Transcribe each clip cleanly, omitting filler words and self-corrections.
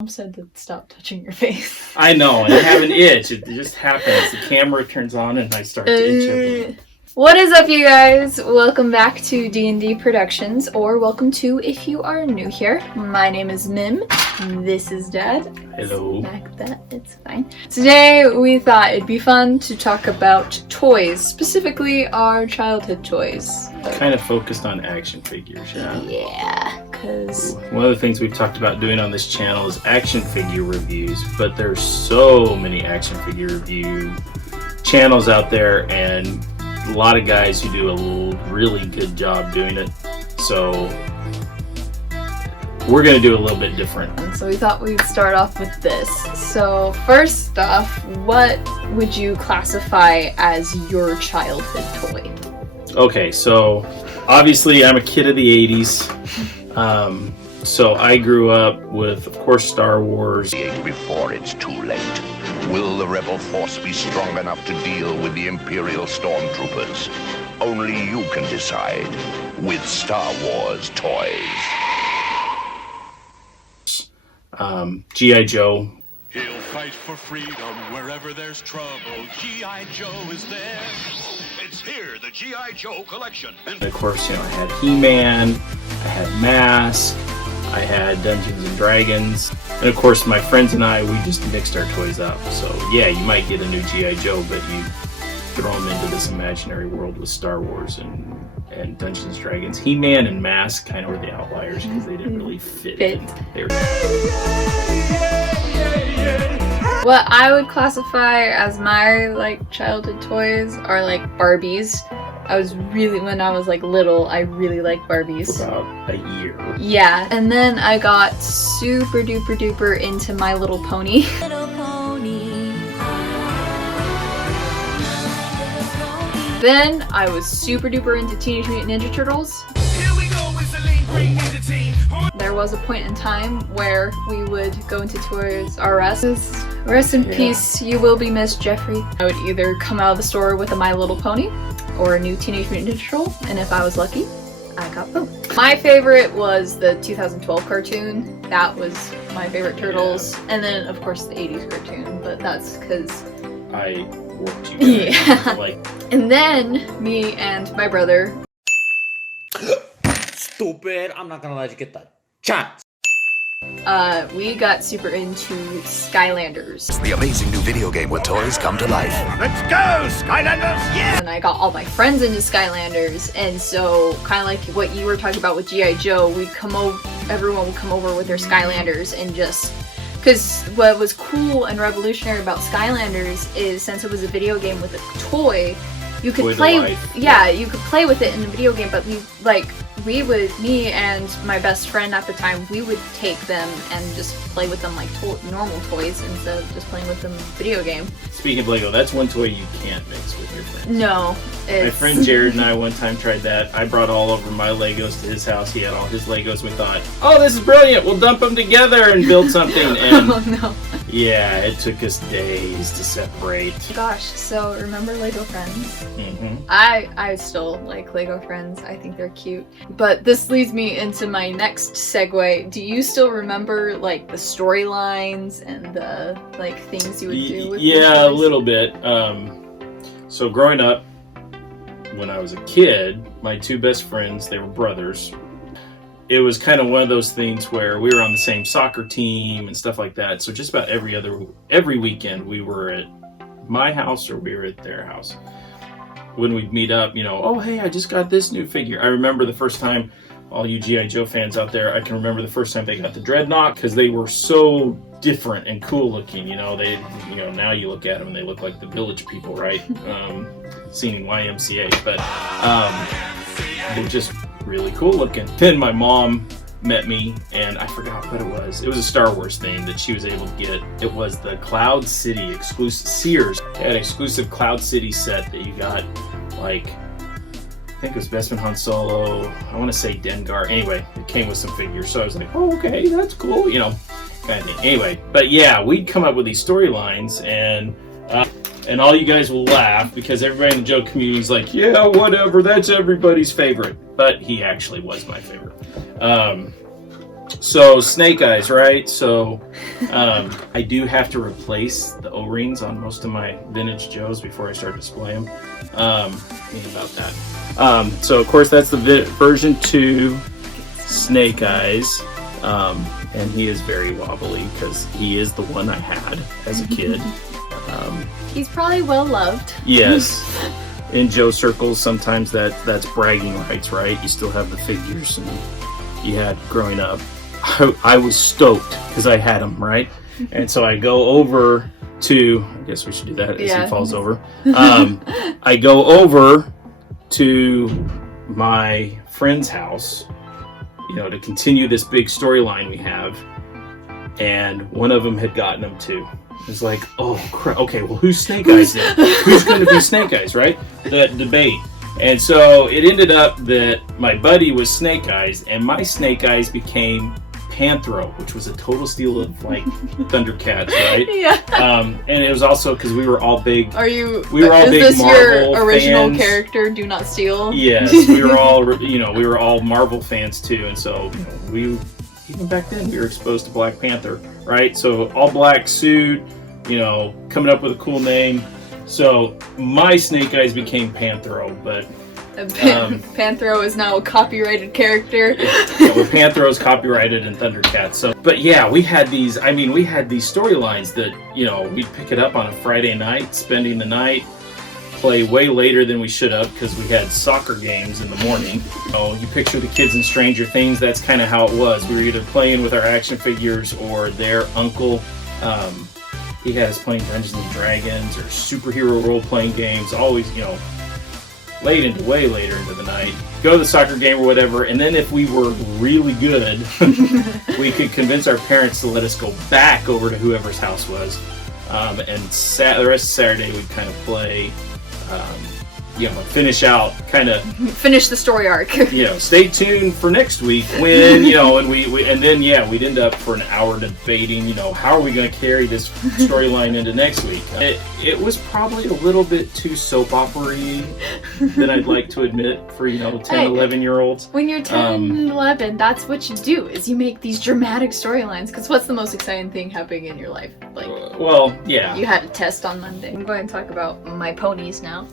Mom said to stop touching your face. I know, and I have an itch. It just happens. The camera turns on and I start to itch everywhere. What is up, you guys? Welcome back to D&D Productions, or welcome to if you are new here. My name is Mim. This is Dad. Hello. Back that, it's fine. Today we thought it'd be fun to talk about toys, specifically our childhood toys. Kind of focused on action figures, yeah. Yeah, because one of the things we've talked about doing on this channel is action figure reviews, but there's so many action figure review channels out there, and a lot of guys who do a really good job doing it. So we're going to do a little bit different. And so we thought we'd start off with this. So first off, what would you classify as your childhood toy? Okay, so obviously I'm a kid of the 80s. So I grew up with, of course, Star Wars. Before it's too late. Will the rebel force be strong enough to deal with the Imperial stormtroopers? Only you can decide with Star Wars toys. G.I. Joe. He'll fight for freedom wherever there's trouble. G.I. Joe is there. It's here, the G.I. Joe collection. And of course, I had He-Man, I had Mask, I had Dungeons and Dragons, and of course my friends and I, we just mixed our toys up. So yeah, you might get a new G.I. Joe, but you throw them into this imaginary world with Star Wars and Dungeons and Dragons. He-Man and Mask kind of were the outliers because they didn't really fit in. They were... What I would classify as my childhood toys are Barbies. When I was little, I really liked Barbies. For about a year. Yeah, and then I got super duper duper into My Little Pony. Then I was super duper into Teenage Mutant Ninja Turtles. Here we go, it's the Lean Green Ninja Team. There was a point in time where we would go into Toys R Us. Rest in peace, you will be missed, Jeffrey. I would either come out of the store with a My Little Pony or a new Teenage Mutant Ninja Turtle, and if I was lucky, I got both. My favorite was the 2012 cartoon. That was my favorite Turtles. And then, of course, the 80s cartoon, but that's because I worked you guys. And then, me and my brother... Stupid, I'm not gonna let you get that chance. We got super into Skylanders. The amazing new video game with toys come to life. Let's go, Skylanders! Yeah! And I got all my friends into Skylanders, and so kind of like what you were talking about with G.I. Joe, everyone would come over with their Skylanders and just... Because what was cool and revolutionary about Skylanders is since it was a video game with a toy, you could play... you could play with it in the video game, but me and my best friend at the time, we would take them and just play with them like normal toys instead of just playing with them in the video game. Speaking of Lego, that's one toy you can't mix with your friends. No. My friend Jared and I one time tried that. I brought all over my Legos to his house. He had all his Legos. We thought, oh, this is brilliant. We'll dump them together and build something. And oh no. Yeah, it took us days to separate. Gosh, so remember Lego Friends? Mm-hmm. I still like Lego Friends. I think they're cute. But this leads me into my next segue. Do you still remember the storylines and the things you would do with a little bit. So growing up, when I was a kid, my two best friends, they were brothers. It was kind of one of those things where we were on the same soccer team and stuff like that. So just about every weekend we were at my house or we were at their house. When we'd meet up, oh hey, I just got this new figure. I remember the first time, all you G.I. Joe fans out there, I can remember the first time they got the Dreadnought because they were so different and cool looking. Now you look at them and they look like the Village People, right? Singing YMCA, but they're just really cool looking. Then my mom met me and I forgot what it was. It was a Star Wars thing that she was able to get. It was the Cloud City exclusive Sears. They had an exclusive Cloud City set that you got I think it was Bespin Han Solo, I want to say Dengar. Anyway, it came with some figures. So I was like, oh, okay, that's cool, kind of thing. Anyway, but yeah, we'd come up with these storylines and all you guys will laugh because everybody in the Joe community is like, yeah, whatever, that's everybody's favorite. But he actually was my favorite. So Snake Eyes, right? So I do have to replace the O-rings on most of my vintage Joes before I start displaying them. Think about that. So of course that's the version 2 Snake Eyes. And he is very wobbly because he is the one I had as a kid. He's probably well loved. Yes. In Joe circles, sometimes that's bragging rights, right? You still have the figures and you had growing up. I was stoked because I had them, right? And so I go over to, I guess we should do that as he falls over. I go over to my friend's house, to continue this big storyline we have. And one of them had gotten them too. It's like, oh crap, okay, well who's Snake Eyes then? Who's going to be Snake Eyes, right? That debate. And so it ended up that my buddy was Snake Eyes, and my Snake Eyes became Panthro, which was a total steal of like Thundercats, right? Yeah. And it was also because we were all big. We were all big this Marvel your original fans. character? Do not steal. Yes, we were all we were all Marvel fans too, and so we even back then we were exposed to Black Panther, right? So all black suit, coming up with a cool name. So my Snake Eyes became Panthro, but Panthro is now a copyrighted character. Panthro is copyrighted in Thundercats. So, but yeah, we had these storylines that we'd pick it up on a Friday night, spending the night, play way later than we should have because we had soccer games in the morning. You picture the kids in Stranger Things. That's kind of how it was. We were either playing with our action figures or their uncle. He had us playing Dungeons and Dragons or superhero role-playing games. Always, way later into the night. Go to the soccer game or whatever, and then if we were really good, we could convince our parents to let us go back over to whoever's house was. And the rest of Saturday we'd kind of play, finish the story arc. Stay tuned for next week when and we'd end up for an hour debating, how are we going to carry this storyline into next week. It was probably a little bit too soap opera-y than I'd like to admit for 10, 11-year-olds. When you're 10 and 11, that's what you do, is you make these dramatic storylines, because what's the most exciting thing happening in your life? Yeah. You had a test on Monday. I'm going to talk about my ponies now.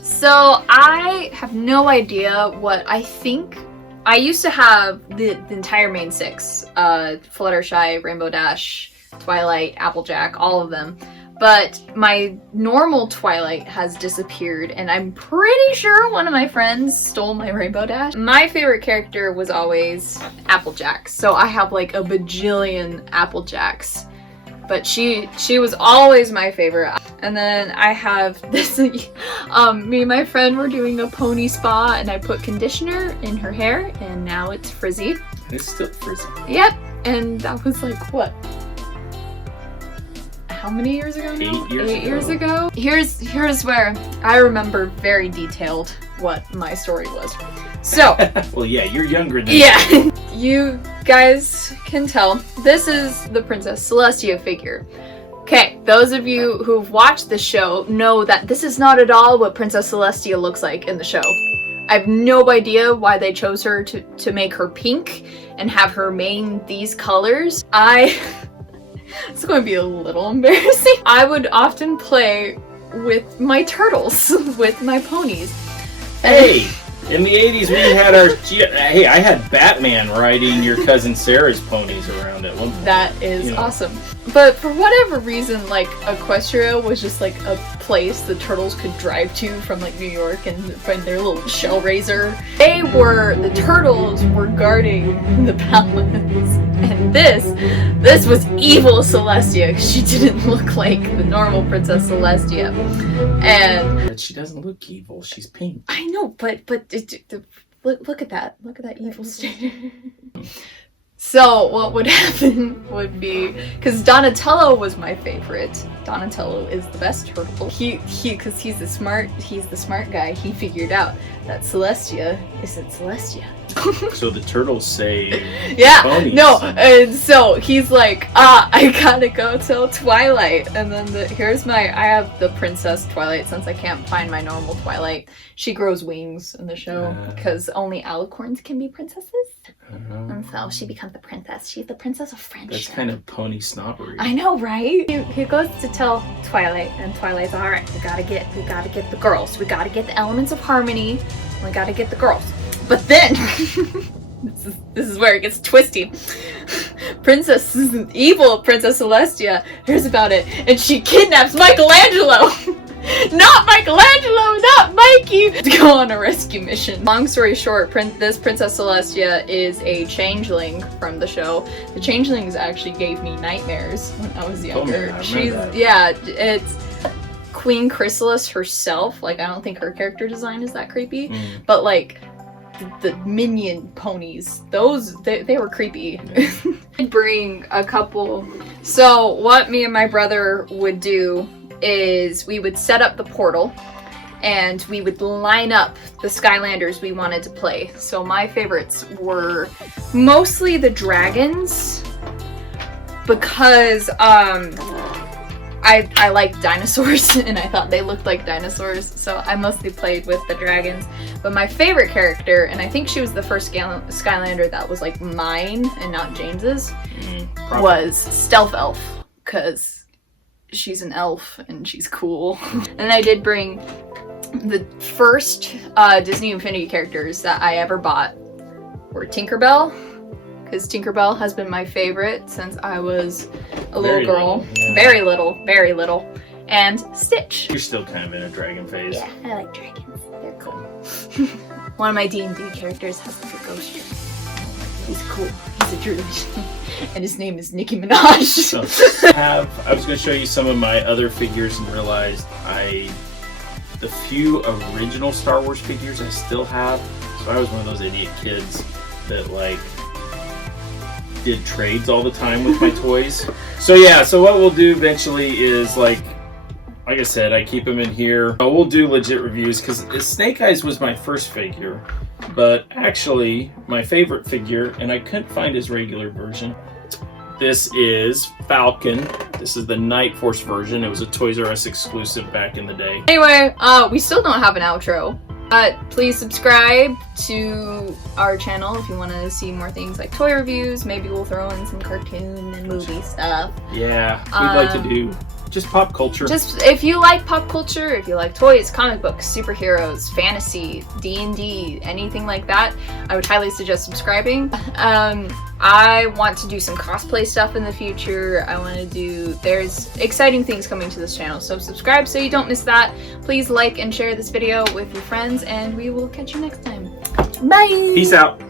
So I have no idea what I think. I used to have the entire main 6, Fluttershy, Rainbow Dash, Twilight, Applejack, all of them. But my normal Twilight has disappeared, and I'm pretty sure one of my friends stole my Rainbow Dash. My favorite character was always Applejack, so I have like a bajillion Applejacks. But she was always my favorite. And then I have this, me and my friend were doing a pony spa, and I put conditioner in her hair, and now it's frizzy. It's still frizzy. Yep, and that was like, what? How many years ago now? 8 years ago. Here's where I remember very detailed what my story was. So, well, yeah, you're younger than me. You guys can tell this is the Princess Celestia figure. Okay, those of you who've watched the show know that this is not at all what Princess Celestia looks like in the show. I have no idea why they chose her to make her pink and have her mane these colors. It's going to be a little embarrassing. I would often play with my turtles, with my ponies. Hey! In the 80s, we had I had Batman riding your cousin Sarah's ponies around at one point. That is awesome. But for whatever reason, like, Equestria was just like a place the turtles could drive to from like New York and find their little shell raiser. The turtles were guarding the palace. And this was evil Celestia, because she didn't look like the normal Princess Celestia. But she doesn't look evil, she's pink. I know, but look at that. Look at that evil state. So what would happen would be, because Donatello was my favorite. Donatello is the best turtle. Because he's the smart guy. He figured out that Celestia isn't Celestia. So the turtles say Yeah, ponies. no, and so he's like, I gotta go till Twilight, and then I have the Princess Twilight since I can't find my normal Twilight. She grows wings in the show because only alicorns can be princesses, and so she becomes the princess. She's the princess of friendship. That's kind of pony snobbery. I know, right? He goes to tell Twilight, and Twilight's all right. We gotta get the girls. We gotta get the elements of harmony. We gotta get the girls. But then, this is where it gets twisty. Evil Princess Celestia hears about it, and she kidnaps Michelangelo. Not Michelangelo, not Mikey! To go on a rescue mission. Long story short, this Princess Celestia is a changeling from the show. The changelings actually gave me nightmares when I was younger. It's Queen Chrysalis herself. Like, I don't think her character design is that creepy, but like the minion ponies, those they were creepy. I'd bring a couple. So what me and my brother would do is we would set up the portal and we would line up the Skylanders we wanted to play. So my favorites were mostly the dragons because I like dinosaurs and I thought they looked like dinosaurs, so I mostly played with the dragons. But my favorite character, and I think she was the first Skylander that was like mine and not James's, was Stealth Elf, because she's an elf and she's cool. And I did bring the first Disney Infinity characters that I ever bought were Tinkerbell, because Tinkerbell has been my favorite since I was a little girl. Very little. And Stitch. You're still kind of in a dragon phase. Yeah, I like dragons. They're cool. One of my D&D characters has like a ghost dragon. He's cool. He's a druid. And his name is Nicki Minaj. So, I was going to show you some of my other figures and realized the few original Star Wars figures I still have. So I was one of those idiot kids that like did trades all the time with my toys. So what we'll do eventually is like I said, I keep them in here. We'll do legit reviews because Snake Eyes was my first figure, but actually my favorite figure, and I couldn't find his regular version. This is Falcon. This is the Night Force version. It was a Toys R Us exclusive back in the day. Anyway, we still don't have an outro. Please subscribe to our channel if you want to see more things like toy reviews. Maybe we'll throw in some cartoon and movie stuff. Yeah, we'd like to do just pop culture. Just if you like pop culture, if you like toys, comic books, superheroes, fantasy, D&D, anything like that, I would highly suggest subscribing. I want to do some cosplay stuff in the future. There's exciting things coming to this channel, so subscribe so you don't miss that. Please like and share this video with your friends, and we will catch you next time. Bye! Peace out.